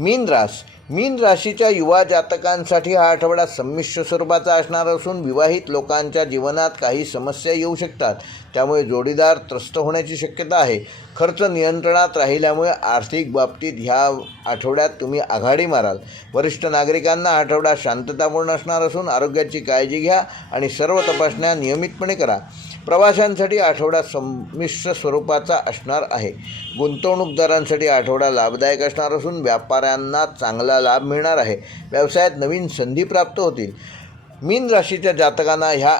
मीन रास मीन राशीच्या युवा जातकांसाठी हा आठवडा संमिश्र स्वरूपाचा असणार असून विवाहित लोकांच्या जीवनात काही समस्या येऊ शकतात. त्यामुळे जोडीदार त्रस्त होण्याची शक्यता आहे. खर्च नियंत्रणात राहिल्यामुळे आर्थिक बाबतीत ह्या आठवड्यात तुम्ही आघाडी माराल. वरिष्ठ नागरिकांना आठवडा शांततापूर्ण असणार असून आरोग्याची काळजी घ्या आणि सर्व तपासण्या नियमितपणे करा. प्रवाशांसाठी आठवडा संमिश्र स्वरूपाचा असणार आहे. गुंतवणूकदारांसाठी आठवडा लाभदायक असणार असून व्यापाऱ्यांना चांगला लाभ मिळणार आहे. व्यवसायात नवीन संधी प्राप्त होतील. मीन राशीच्या जातकांना ह्या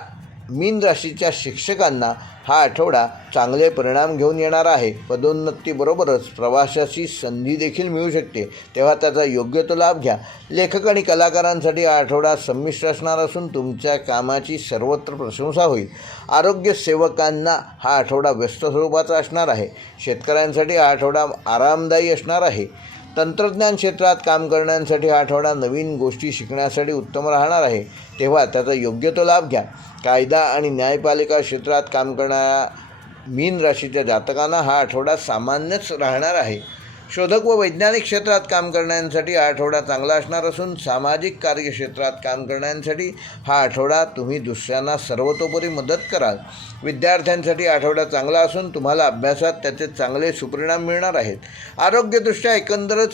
मीन राशीच्या शिक्षकांना हा आठवडा चांगले परिणाम घेऊन येणार आहे. पदोन्नतीबरोबरच प्रवासाची संधी देखील मिळू शकते. तेव्हा त्याचा योग्य तो लाभ घ्या. लेखक आणि कलाकारांसाठी हा आठवडा संमिश्र असणार असून तुमच्या कामाची सर्वत्र प्रशंसा होईल. आरोग्य सेवकांना हा आठवडा व्यस्त स्वरूपाचा असणार आहे. शेतकऱ्यांसाठी हा आठवडा आरामदायी असणार आहे. तंत्रज्ञान क्षेत्रात काम करण्यासाठी हा आठवडा नवीन गोष्टी शिकण्यासाठी उत्तम राहणार आहे तेव्हा त्याचा योग्य तो लाभ घ्या. कायदा आणि न्यायपालिका क्षेत्रात काम करणाऱ्या मीन राशीच्या जातकांना हा आठवडा सामान्यच राहणार आहे. शोधक व वैज्ञानिक क्षेत्रात काम करण्यासाठी हा आठवडा चांगला असणार असून सामाजिक कार्यक्षेत्रात काम करणाऱ्यांसाठी हा आठवडा तुम्ही दुसऱ्यांना सर्वतोपरी मदत कराल. विद्यार्थ्यांसाठी आठवडा चांगला असून तुम्हाला अभ्यासात त्याचे चांगले सुपरिणाम मिळणार आहेत. आरोग्यदृष्ट्या एकंदरच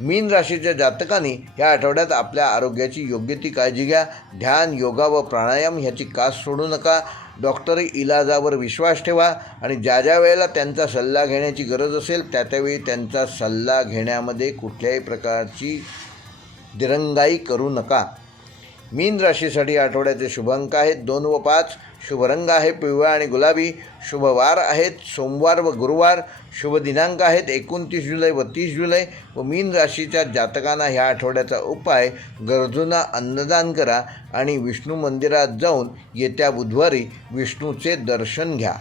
मीन राशीच्या जातकांनी या आठवड्यात आपल्या आरोग्याची योग्य ती काळजी घ्या. ध्यान योगा व प्राणायाम ह्याची कास सोडू नका. डॉक्टरी इलाजावर विश्वास ठेवा आणि ज्या ज्या वेळेला त्यांचा सल्ला घेण्याची गरज असेल त्या त्यावेळी त्यांचा सल्ला घेण्यामध्ये कुठल्याही प्रकारची दिरंगाई करू नका. मीन राशीसाठी आठवड्याचे शुभ अंक आहेत. दोन व पाच. शुभ रंग आहे. पिवळा आणि गुलाबी. शुभ वार आहेत. सोमवार व गुरुवार. शुभ दिनांक आहेत. एकोणतीस जुलै व तीस जुलै. व मीन राशीच्या जातकांना ह्या आठवड्याचा उपाय गरजूंना अन्नदान करा आणि विष्णू मंदिरात जाऊन येत्या बुधवारी विष्णूचे दर्शन घ्या.